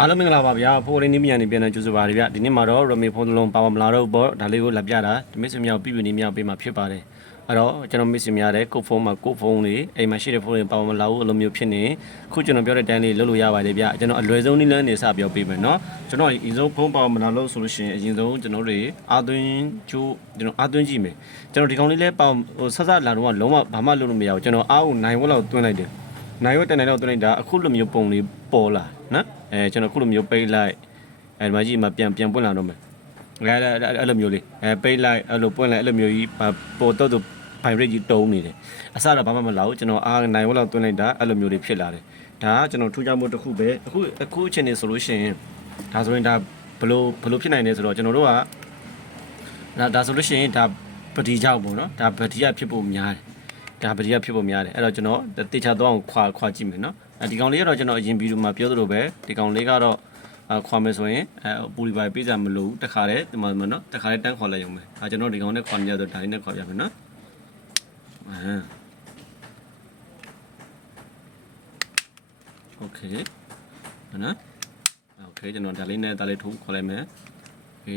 အားလုံးမင်္ဂလာပါဗျာဖိုးရင်းနီးမြန်နေပြန်နေကြိုဆိုပါရဗျဒီနေ့မှာတော့ရမီဖုန်းလုံးပါဝမလာတော့ဘောဒါလေးကိုလက်ပြတာဒီမစ်ဆွေမြောက်ပြည်ပြည်နေမြောက်ပေးမှာဖြစ်ပါတယ်အဲ့တော့ကျွန်တော်မစ်ဆွေများတဲ့ကိုဖုန်းမှာကိုဖုန်းလေးအိမ်မှာရှိတဲ့ဖုန်းလေးပါဝမလာဘူးအလိုမျိုးဖြစ်နေခုကျွန်တော်ပြောတဲ့တန်းလေးလုပ်လို့ရပါတယ်ဗျကျွန်တော်အလွယ်ဆုံးနည်းလမ်းနေစပြောပေးမယ်เนาะကျွန်တော်အရင်ဆုံးဖုန်းပါဝမလာလို့ဆိုလို့ရှိရင်အရင်ဆုံးကျွန်တော်တွေအာသွင်းကျိုးကျွန်တော်အာသွင်းကြည့်မယ်ကျွန်တော်ဒီကောင်လေးလဲပါဟိုဆက်ဆက်လာတော့လုံးဝဘာမှလုပ်လို့မရဘူးကျွန်တော်အားကိုနိုင်ဝက်လောက်တွင်းလိုက်တယ် နိုင်ဝတ်တန်နိုင်တော့တွင်းလိုက်တာအခုလိုမျိုးပုံလေးပေါ်လာနော် အဲကျွန်တော်အခုလိုမျိုးပိတ်လိုက်အဲဒီမှာကြီးမှာပြန်ပြန်ပွင့်လာတော့မယ်အဲအဲ့လိုမျိုးလေးအဲပိတ်လိုက်အဲ့လိုပွင့်လိုက်အဲ့လိုမျိုးကြီးပေါ်တော့တော့ဖိုင်ရိတ်ကြီးတုံးနေတယ်အစတော့ဘာမှမလာဘူးကျွန်တော်အားနိုင်ဝတ်လောက်တွင်းလိုက်တာအဲ့လိုမျိုးလေးဖြစ်လာတယ်ဒါကကျွန်တော်ထူးခြားမှုတစ်ခုပဲအခုအခုအချိန်နေဆိုလို့ရှိရင်ဒါဆိုရင်ဒါဘလို့ဘလို့ဖြစ်နိုင်လဲဆိုတော့ကျွန်တော်တို့ကဒါဒါဆိုလို့ရှိရင်ဒါပတိကြောက်ပေါ့နော်ဒါပတိရဖြစ်ဖို့များတယ်ဒါပတိယဖြစ်ဖို့များတယ်အဲ့တော့ကျွန်တော်တေချာတော့ခွာခွာကြည့်မယ်နော်အဲ ဒီကောင်လေးကတော့ကျွန်တော်အရင်ဗီဒီယိုမှာပြောသလိုပဲဒီကောင်လေးကတော့အခွာမယ်ဆိုရင်အဲပူလီပိုင်ပေးကြမလို့တခါတည်းဒီမှာမနော်တခါတည်းတန်းခွာလိုက်ရုံပဲအဲကျွန်တော်ဒီကောင်နဲ့ခွာနေရတော့ဒါလေးနဲ့ခွာပြမယ်နော်အဲโอเคနော်โอเคကျွန်တော်ဒါလေးနဲ့ဒါလေးထိုးခွာလိုက်မယ်โอเค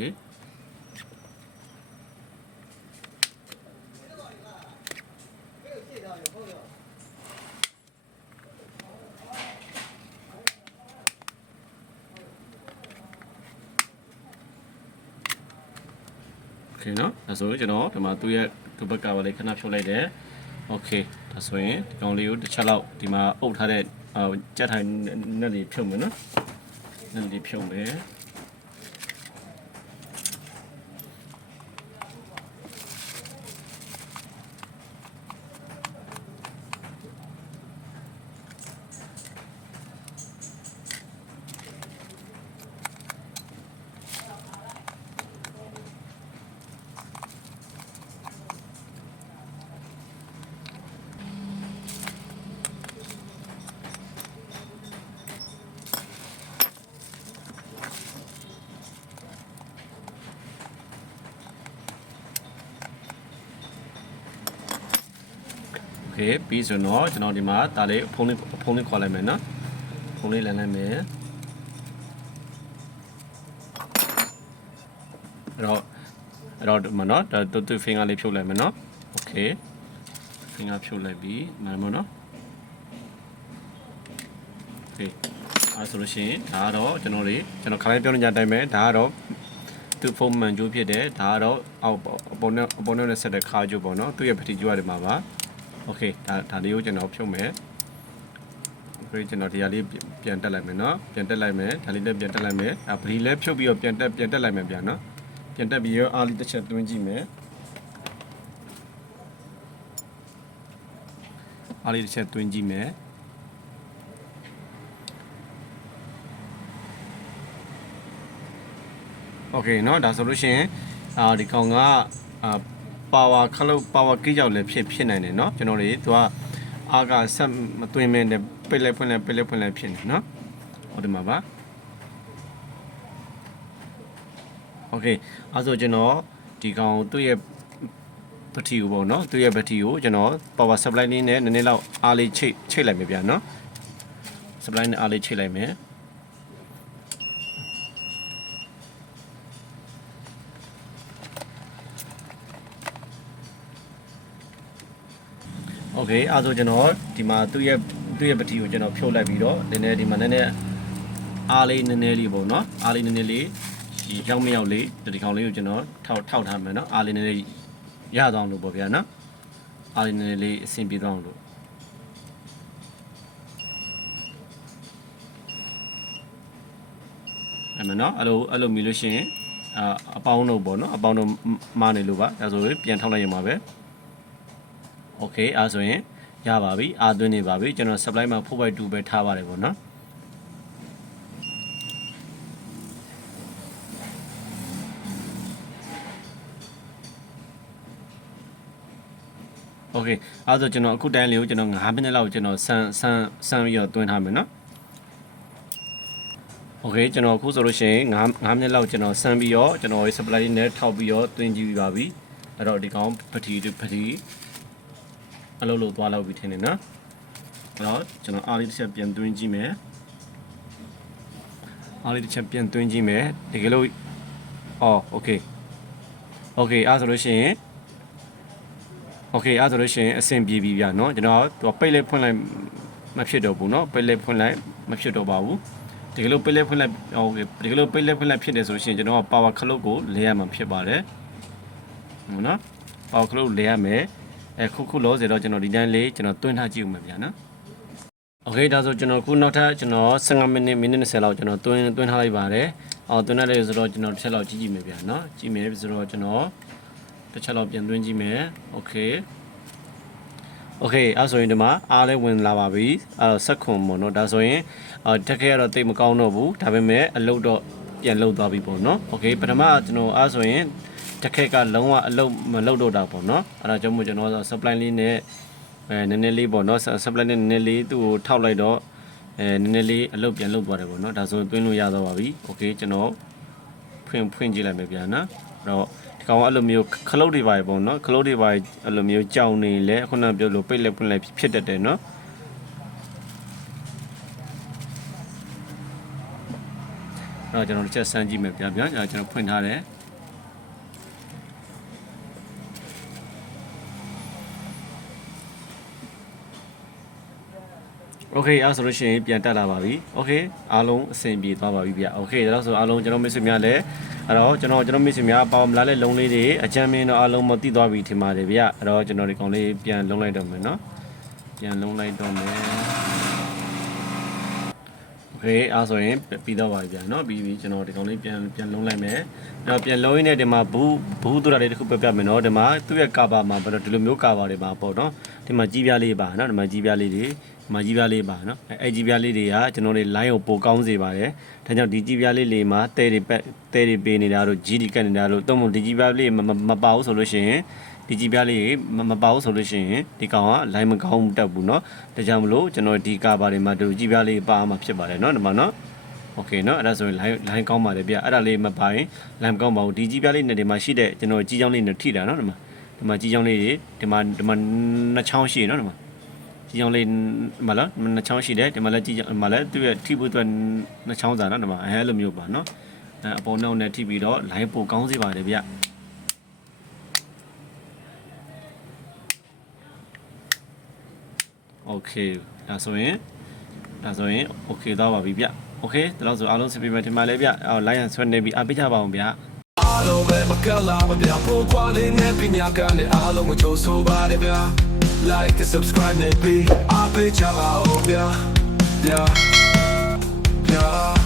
โอเคเนาะဒါဆိုရင်ကျွန်တော်ဒီမှာသူ့ရဲ့ဒီဘက်ကပါလေးခဏဖြုတ်လိုက်တယ်โอเคဒါဆိုရင်ဒီကောင်လေးကိုတစ်ချက်လောက်ဒီမှာအုပ်ထားတဲ့ဟိုကြက်ထိုင်နဲ့လေးဖြုတ်မယ်နော်နဲ့လေးဖြုတ်မယ် okay ပြီးဆိုတော့ကျွန်တော်ဒီမှာဒါလေးအဖုံးလေးအဖုံးလေးခေါ်လိုက်မယ်နော်ဖုံးလေးလန်လိုက်မယ်အဲ့တော့အဲ့တော့မနော်ဒါတူတူ finger လေးဖြုတ်လိုက်မယ်နော် okay finger ဖြုတ်လိုက်ပြီမှန်မနော် okay အဲ့ဆိုလို့ရှိရင်ဒါကတော့ကျွန်တော်တွေကျွန်တော်ခလိုက်ပြောနေကြတိုင်းပဲဒါကတော့သူဖုံးမှန်ကျိုးဖြစ်တယ်ဒါကတော့အောက်ပေါ်အပေါ်နဲ့အပေါ်နဲ့ဆက်တဲ့ခါကျိုးပေါ့နော်သူ့ရဲ့ပတိကျိုးရတယ်မှာပါ โอเคဒါဒါလေးကိုကျွန်တော်ဖြုတ်မယ်โอเคကျွန်တော်ဒီဟာလေးပြန်တက်လိုက်မယ်เนาะပြန်တက်လိုက်မယ်ဒါလေးလည်းပြန်တက်လိုက်မယ်ဒါဗလီလည်းဖြုတ်ပြီးတော့ပြန်တက်ပြန်တက်လိုက်မယ်ပြန်เนาะပြန်တက်ပြီးရောအားလေးတစ်ချက်တွင်းကြည့်မယ်အားလေးတစ်ချက်တွင်းကြည့်မယ်โอเคเนาะဒါဆိုလို့ရှိရင်အာဒီကောင်ကအာ power ခလုတ် power ကိကြောက်လည်းဖြစ်ဖြစ်နိုင်တယ်เนาะကျွန်တော်တွေသူကအားကဆက်မသွင်းမင်းနဲ့ပိတ်လိုက်ဖွင့်လိုက်ပိတ်လိုက်ဖွင့်လိုက်ဖြစ်နေเนาะဟောဒီမှာပါโอเคအဲဆိုကျွန်တော်ဒီကောင်သူ့ရဲ့ပတိကိုပေါ့เนาะသူ့ရဲ့ပတိကိုကျွန်တော် power supply လေးနဲ့နည်းနည်းလောက်အားလေးချိတ်ချိတ်လိုက်မယ်ဗျာเนาะ supply နဲ့အားလေးချိတ်လိုက်မယ် โอเคအဲဆိုကျွန်တော်ဒီမှာသူ့ရဲ့သူ့ရဲ့ပတိကိုကျွန်တော်ဖြုတ်လိုက်ပြီးတော့နည်းနည်းဒီမှာနည်းနည်းအားလေးနည်းနည်းလေးပေါ့နော်အားလေးနည်းနည်းလေးဒီရောက်မရောက်လေးဒီကောင်လေးကိုကျွန်တော်ထောက်ထောက်ထားမယ်နော်အားလေးနည်းနည်းရသွားလို့ပေါ့ဗျာနော်အားလေးနည်းနည်းလေးအဆင်ပြေသွားအောင်လို့အဲ့မနော်အဲ့လိုအဲ့လိုမြည်လို့ရှိရင်အအပေါင်းတို့ပေါ့နော်အပေါင်းတို့မားနေလို့ပါဒါဆိုရင်ပြန်ထောက်လိုက်ရမှာပဲ โอเคအားဆိုရင်ရပါပြီအားသွင်းနေပါပြီကျွန်တော် supply မှာ4x2 ပဲထားပါတယ်ပေါ့နော်โอเคအားဆိုကျွန်တော်အခုတိုင်းလေးကိုကျွန်တော်9မိနစ်လောက်ကျွန်တော်ဆန်းဆန်းဆန်းပြီးတော့တွင်းထားမယ်နော်โอเคကျွန်တော်အခုဆိုလို့ရှိရင်9 9မိနစ်လောက်ကျွန်တော်ဆန်းပြီးတော့ကျွန်တော်ရဲ့ supply နဲ့ထောက်ပြီးတော့တွင်းကြည့်ပြီးပါပြီအဲ့တော့ဒီကောင်ပတိပတိ အလုပ်လုပ်သွားလောက်ပြီးထင်တယ်နော်အဲ့တော့ကျွန်တော်အားလေးတစ်ချက်ပြန်သွင်းကြည့်မယ် အားလေးတစ်ချက်ပြန်သွင်းကြည့်မယ်တကယ်လို့အော်โอเคโอเคအားဆိုလို့ရှိရင်โอเคအားဆိုလို့ရှိရင်အဆင်ပြေပြီဗျာเนาะကျွန်တော်သူပိတ်လေးဖွင့်လိုက်မဖြစ်တော့ဘူးเนาะပိတ်လေးဖွင့်လိုက်မဖြစ်တော့ပါဘူးတကယ်လို့ပိတ်လေးဖွင့်လိုက်โอเคတကယ်လို့ပိတ်လေးဖွင့်လိုက်ဖြစ်တယ်ဆိုလို့ရှိရင်ကျွန်တော်က power clock ကိုလဲရမှာဖြစ်ပါတယ်ဟုတ်နော် power clock လဲရမယ် အခုခုလောစေတော့ကျွန်တော်ဒီတိုင်းလေးကျွန်တော်တွင်းထားကြည့်ဦးမယ်ဗျာနော် โอเคဒါဆိုကျွန်တော်ခုနောက်ထပ်ကျွန်တော်15မိနစ်မိနစ်20လောက်ကျွန်တော်တွင်းတွင်းထားလိုက်ပါတယ်အော်တွင်းထားတယ်ဆိုတော့ကျွန်တော်တစ်ချက်လောက်ကြည့်ကြည့်မယ်ဗျာเนาะကြည့်မယ်ဆိုတော့ကျွန်တော်တစ်ချက်လောက်ပြန်တွင်းကြည့်မယ်โอเคโอเคအဲ့ဆိုရင်ဒီမှာအားလဲဝင်လာပါပြီအဲ့တော့ဆက်ခွန်ပေါ့เนาะဒါဆိုရင်အော်တက်ခဲကတော့တိတ်မကောင်းတော့ဘူးဒါပေမဲ့အလုပ်တော့ပြန်လုပ်သွားပြီပေါ့เนาะโอเคပထမကျွန်တော်အားဆိုရင် တစ်ခက်ကလုံးဝအလုပ်မလုပ်တော့တာပေါ့နော်အဲ့ဒါကြောင့်မို့ကျွန်တော် supply လေးနဲ့အဲနည်းနည်းလေးပေါ့နော် supply နဲ့နည်းနည်းလေးသူ့ကိုထောက်လိုက်တော့အဲနည်းနည်းလေးအလုပ်ပြန်လုပ်သွားတယ်ပေါ့နော်ဒါဆိုရင်တွင်းလို့ရတော့ပါပြီ okay ကျွန်တော်ဖွင့်ဖွင့်ကြည့်လိုက်မယ်ပြန်နော်အဲ့တော့ဒီကောင်ကအဲ့လိုမျိုးခလုတ်တွေပါပေါ့နော်ခလုတ်တွေပါအဲ့လိုမျိုးကြောင်နေလဲခုနပြောလို့ပိတ်လက်ဖွင့်လက်ဖြစ်တတ်တယ်နော်အဲ့တော့ကျွန်တော်တစ်ချက်စမ်းကြည့်မယ်ပြန်ပြန်ကျွန်တော်ဖွင့်ထားတယ် Okay အဲ့ဆိုလို့ရှိရင်ပြန်တက်လာပါပြီ Okay အားလုံးအဆင်ပြေသွားပါပြီဗျ Okay ဒါတော့ဆိုအားလုံးကျွန်တော်မိတ်ဆွေများလည်းအဲ့တော့ကျွန်တော်ကျွန်တော်မိတ်ဆွေများပေါမလားလဲလုံးလေးတွေအချမ်းမင်းတော့အားလုံးမသိသွားပြီထင်ပါတယ်ဗျအဲ့တော့ကျွန်တော်ဒီကောင်လေးပြန်လုံးလိုက်တော့မယ်နော်ပြန်လုံးလိုက်တော့မယ် Okay အဲ့ဆိုရင်ပြီးတော့ပါပြီဗျနော်ပြီးပြီကျွန်တော်ဒီကောင်လေးပြန်ပြန်လုံးလိုက်မယ်အဲ့တော့ပြန်လုံးရင်းနဲ့ဒီမှာဘူးဘူးတို့တာလေးတစ်ခုပြပြမယ်နော်ဒီမှာသူ့ရဲ့ကာပါမှာဘယ်လိုဒီလိုမျိုးကာပါတွေမှာပေါ့နော်ဒီမှာကြီးပြားလေးပါနော်ဒီမှာကြီးပြားလေးတွေ မကြီးပြားလေးပါနော်အဲကြီးပြားလေးတွေကကျွန်တော်တို့ line ကိုပိုကောင်းစေပါတယ်ဒါကြောင့်ဒီကြီးပြားလေးလေးမှာတဲတွေပက်တဲတွေပေးနေတာတို့ GD ကတ်နေတာတို့တော့မဒီကြီးပြားလေးမပါဘူးဆိုလို့ရှိရင်ဒီကြီးပြားလေးမပါဘူးဆိုလို့ရှိရင်ဒီကောင်က line မကောင်းတက်ဘူးเနာะဒါကြောင့်မလို့ကျွန်တော်ဒီကာဘာတွေမှာဒီကြီးပြားလေးပါမှာဖြစ်ပါတယ်เนาะဒီမှာเนาะโอเคเนาะအဲ့ဒါဆိုရင် line line ကောင်းပါတယ်ဗျအဲ့ဒါလေးမပါရင် line မကောင်းပါဘူးဒီကြီးပြားလေးနဲ့ဒီမှာရှိတဲ့ကျွန်တော်ကြီးချောင်းလေးနဲ့ထိတာเนาะဒီမှာဒီမှာကြီးချောင်းလေးတွေဒီမှာဒီမှာနှစ်ချောင်းရှိเนาะဒီမှာ ကြီးချောင်းလေးမလားနှစ်ချောင်းရှိတယ်ဒီမှာလည်းကြီးချောင်းမလည်းသူ့ရဲ့ထိဖို့အတွက်နှစ်ချောင်းစာနော်ဒီမှာအဲလိုမျိုးပါနော်အဲအပေါ်နှောက်နဲ့ထိပြီးတော့ line ပိုကောင်းစေပါတယ်ဗျโอเคဒါဆိုရင်ဒါဆိုရင်โอเคသွားပါပြီဗျโอเคဒါလို့ဆိုအားလုံးစပီမယ်ဒီမှာလည်းဗျအော် line ဆွဲနေပြီအားပေးကြပါအောင်ဗျ အားလုံးပဲမကလာမပြဖို့ကွာလေးနဲ့ပညာကနဲ့အားလုံးကိုကြိုးဆိုပါတယ်ဗျာ like and subscribe နဲ့ပြီးအားပေးကြပါဦးဗျာ yeah yeah